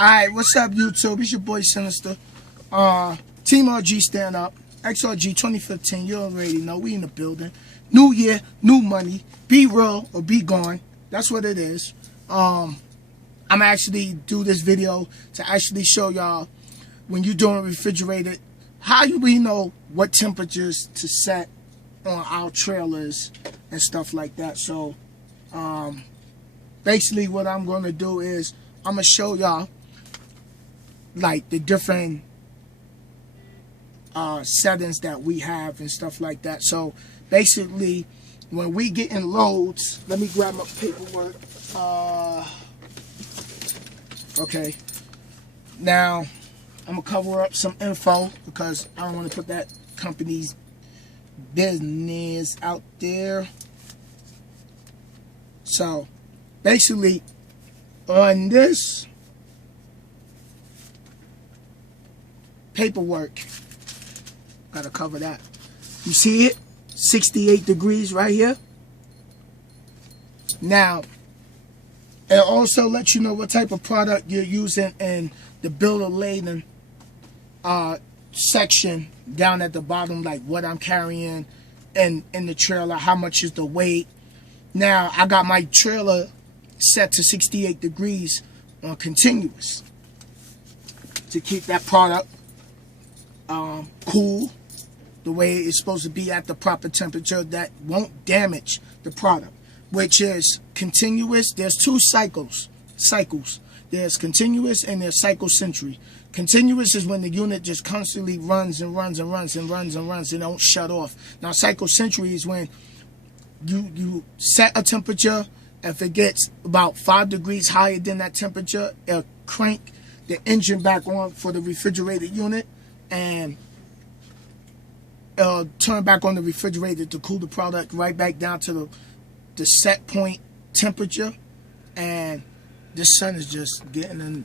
Alright, what's up YouTube? It's your boy Sinnizter. Team RG stand up. XRG 2015, you already know. We in the building. New year, new money. Be real or be gone. That's what it is. I'm actually do this video to actually show y'all when you're doing refrigerated, how we know what temperatures to set on our trailers and stuff like that. So basically what I'm going to do is I'm going to show y'all like the different settings that we have and stuff like that. So basically when we get in loads, let me grab my paperwork. Okay, now I'm gonna cover up some info because I don't want to put that company's business out there. So basically on this paperwork, gotta cover that. You see it? 68 degrees right here. Now it also lets you know what type of product you're using in the bill of lading section down at the bottom, like what I'm carrying in the trailer, how much is the weight. Now I got my trailer set to 68 degrees on continuous to keep that product cool the way it's supposed to be at the proper temperature that won't damage the product, which is continuous. There's two cycles. There's continuous and there's cycle century. Continuous is when the unit just constantly runs and runs and runs and runs and runs and don't shut off. Now cycle century is when you set a temperature. If it gets about 5 degrees higher than that temperature, it'll crank the engine back on for the refrigerated unit and turn back on the refrigerator to cool the product right back down to the set point temperature. And this sun is just getting in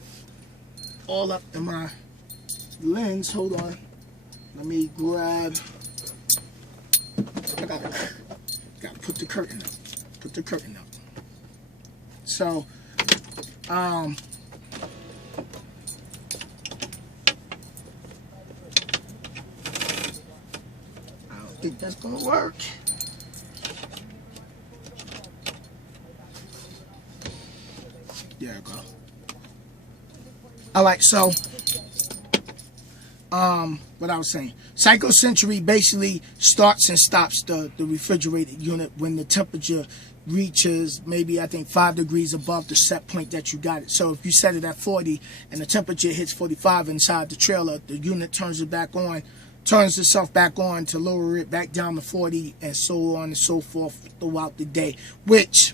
all up in my lens. Hold on, let me grab. I gotta put the curtain up. Put the curtain up. So I don't think that's gonna work. There we go. Alright, so what I was saying, cycle century basically starts and stops the refrigerated unit when the temperature reaches maybe, I think, 5 degrees above the set point that you got it. So if you set it at 40 and the temperature hits 45 inside the trailer, the unit turns itself back on to lower it back down to 40, and so on and so forth throughout the day, which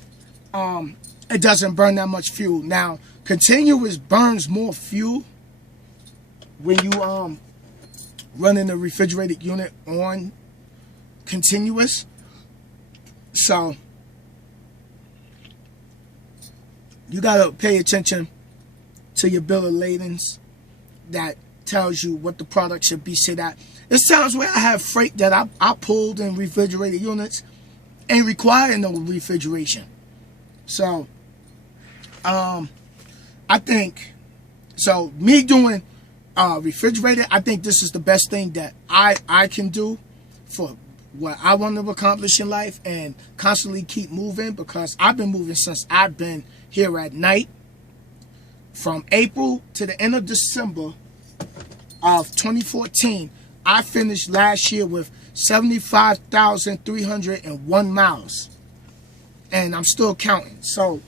it doesn't burn that much fuel. Now continuous burns more fuel when you running the refrigerated unit on continuous. So you gotta pay attention to your bill of ladings that tells you what the product should be set at. There's times where I have freight that I pulled in refrigerated units and require no refrigeration. So I think, so me doing refrigerated, I think this is the best thing that I can do for what I want to accomplish in life and constantly keep moving, because I've been moving since I've been here at night. From April to the end of December of 2014, I finished last year with 75,301 miles, and I'm still counting. So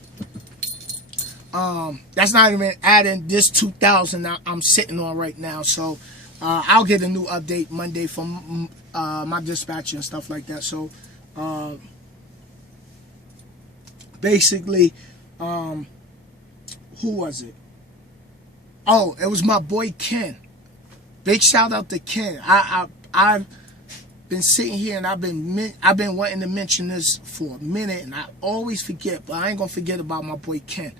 that's not even adding this 2,000 that I'm sitting on right now. So I'll get a new update Monday from my dispatcher and stuff like that. So basically, who was it? Oh, it was my boy Ken. Big shout out to Ken. I've been sitting here and I've been wanting to mention this for a minute, and I always forget, but I ain't gonna forget about my boy Ken.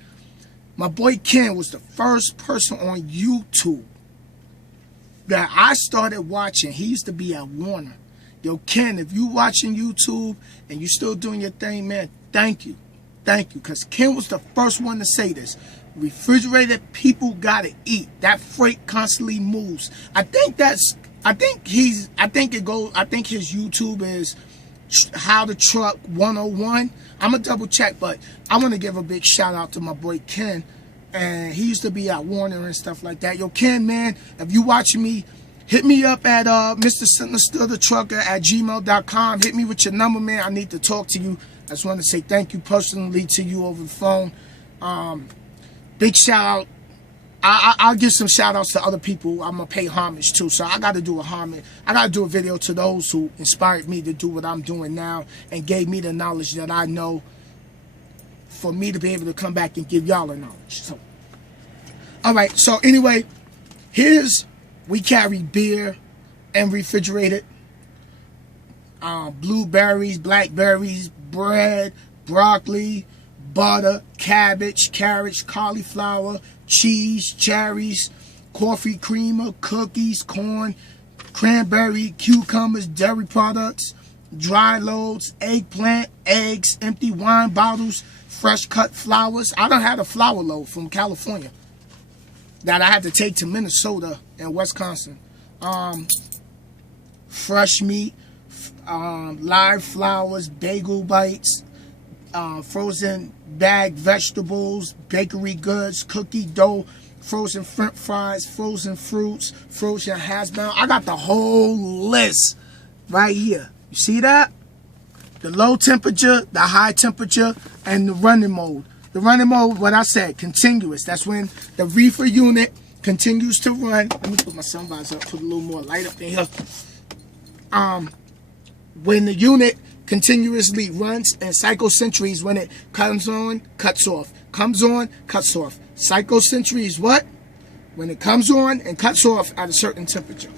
My boy Ken was the first person on YouTube that I started watching. He used to be at Warner. Yo, Ken, if you watching YouTube and you still doing your thing, man, thank you. Thank you. Because Ken was the first one to say this. Refrigerated people gotta eat. That freight constantly moves. I think his YouTube is How to Truck 101. I'm gonna double check, but I want to give a big shout out to my boy Ken, and he used to be at Warner and stuff like that. Yo, Ken, man, if you watching me, hit me up at Mr.Sinnister DaTrucker at gmail.com. Hit me with your number, man. I need to talk to you. I just want to say thank you personally to you over the phone. Big shout out. I'll give some shout outs to other people. I'm gonna pay homage too. So I gotta do a homage. I gotta do a video to those who inspired me to do what I'm doing now and gave me the knowledge that I know, for me to be able to come back and give y'all the knowledge. So, alright, so anyway, we carry beer and refrigerated, blueberries, blackberries, bread, broccoli, butter, cabbage, carrots, cauliflower, cheese, cherries, coffee creamer, cookies, corn, cranberry, cucumbers, dairy products, dry loads, eggplant, eggs, empty wine bottles, fresh cut flowers. I done had a flower load from California that I had to take to Minnesota and Wisconsin. Fresh meat, live flowers, bagel bites, frozen bagged vegetables, bakery goods, cookie dough, frozen french fries, frozen fruits, frozen hash brown. I got the whole list right here. You see that? The low temperature, the high temperature, and the running mode. The running mode, what I said, continuous. That's when the reefer unit continues to run. Let me put my sunvisor up, put a little more light up in here. When the unit continuously runs, and cyclocentury is when it comes on, cuts off. Comes on, cuts off. Cyclocentury is what? When it comes on and cuts off at a certain temperature.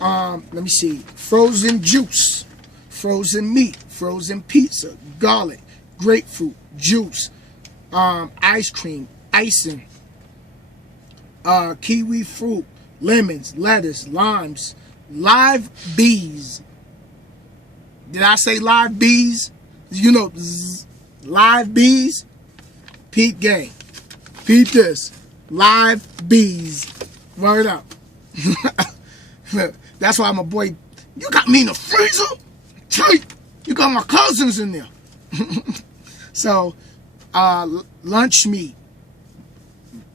Let me see. Frozen juice, frozen meat, frozen pizza, garlic, grapefruit, juice, ice cream, icing, kiwi fruit, lemons, lettuce, limes, live bees. Did I say live bees? You know, live bees. Peep game. Peep this. Live bees. Word up. That's why my boy, you got me in the freezer? Tight. You got my cousins in there. So, lunch meat,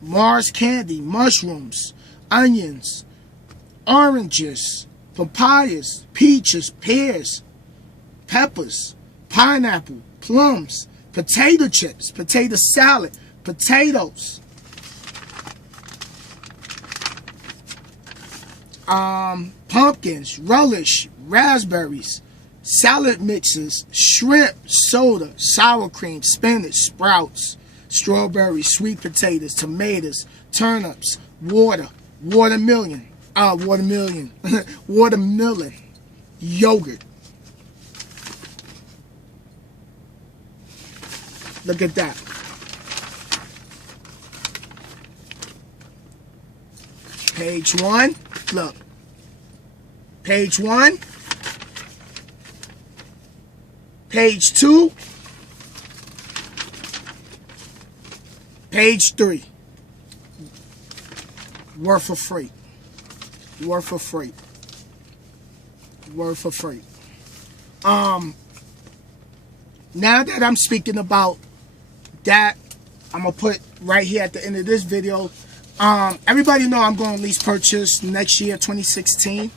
Mars candy, mushrooms, onions, oranges, papayas, peaches, pears, peppers, pineapple, plums, potato chips, potato salad, potatoes, pumpkins, relish, raspberries, salad mixes, shrimp, soda, sour cream, spinach, sprouts, strawberries, sweet potatoes, tomatoes, turnips, watermelon, yogurt. Look at that. Page 1. Look. Page 1. Page 2. Page 3. Worth of freight. Worth of freight. Worth of freight. Now that I'm speaking about that, I'm gonna put right here at the end of this video. Everybody know I'm going to lease purchase next year, 2016,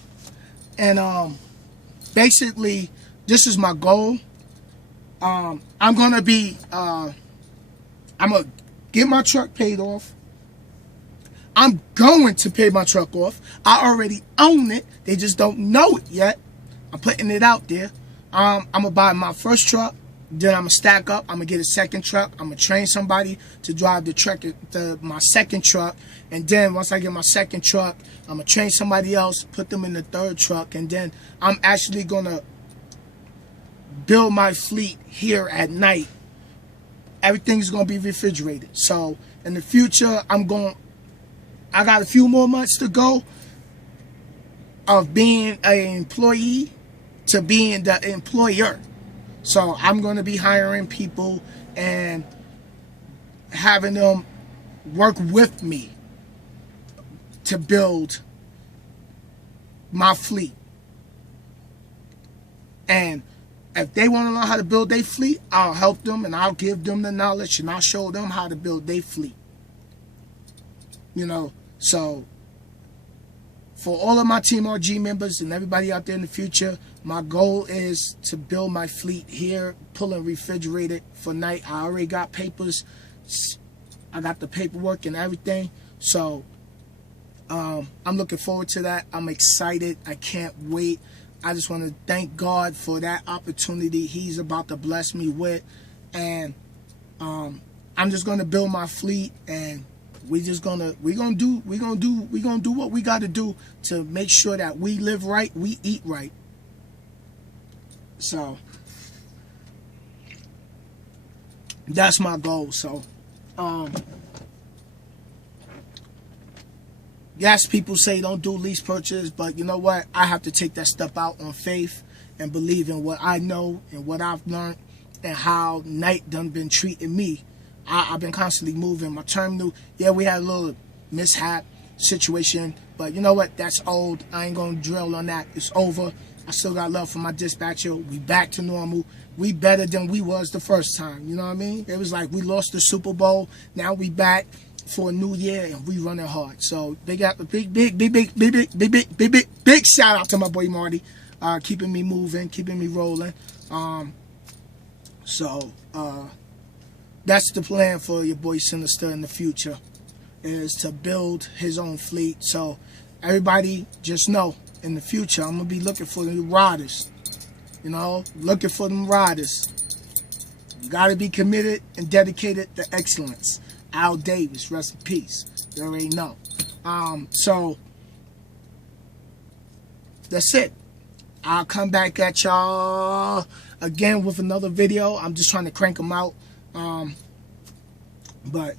and basically this is my goal. I'm gonna get my truck paid off. I'm going to pay my truck off. I already own it. They just don't know it yet. I'm putting it out there. I'm gonna buy my first truck. Then I'm going to stack up. I'm going to get a second truck. I'm going to train somebody to drive my second truck. And then once I get my second truck, I'm going to train somebody else, put them in the third truck. And then I'm actually going to build my fleet here at night. Everything's going to be refrigerated. So in the future, I got a few more months to go of being an employee to being the employer. So I'm going to be hiring people and having them work with me to build my fleet. And if they want to learn how to build their fleet, I'll help them and I'll give them the knowledge and I'll show them how to build their fleet. You know, so for all of my Team RG members and everybody out there in the future, my goal is to build my fleet here, pulling Refrigerated for night. I already got papers. I got the paperwork and everything. So I'm looking forward to that. I'm excited. I can't wait. I just want to thank God for that opportunity He's about to bless me with. And I'm just gonna build my fleet, and we're gonna do what we gotta do to make sure that we live right, we eat right. So that's my goal. So yes, people say don't do lease purchase, but you know what? I have to take that step out on faith and believe in what I know and what I've learned and how Night done been treating me. I've been constantly moving my terminal. Yeah, we had a little mishap situation, but you know what? That's old. I ain't gonna drill on that. It's over. I still got love for my dispatcher. We back to normal. We better than we was the first time. You know what I mean? It was like we lost the Super Bowl. Now we back for a new year and we running hard. So they got a big shout out to my boy Marty, keeping me moving, keeping me rolling. So that's the plan for your boy Sinnizter in the future, is to build his own fleet. So everybody just know, in the future I'm gonna be looking for the riders. You know, looking for them riders. You gotta be committed and dedicated to excellence. Al Davis, rest in peace. You already know. So that's it. I'll come back at y'all again with another video. I'm just trying to crank them out. But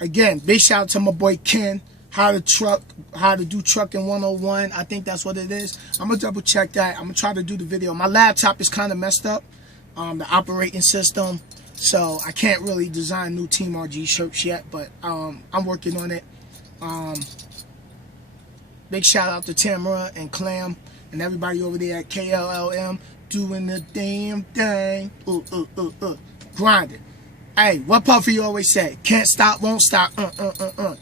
again, big shout out to my boy Ken. How to do trucking 101. I think that's what it is. I'm gonna double check that. I'm gonna try to do the video. My laptop is kind of messed up, the operating system, so I can't really design new Team RG shirts yet, but I'm working on it. Big shout out to Tamara and Clam and everybody over there at KLLM doing the damn thing. Grinding. Hey, what Puffy always say? Can't stop, won't stop.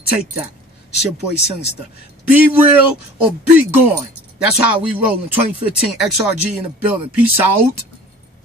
Take that. It's your boy Sinnizter. Be real or be gone. That's how we rolling. 2015 XRG in the building. Peace out.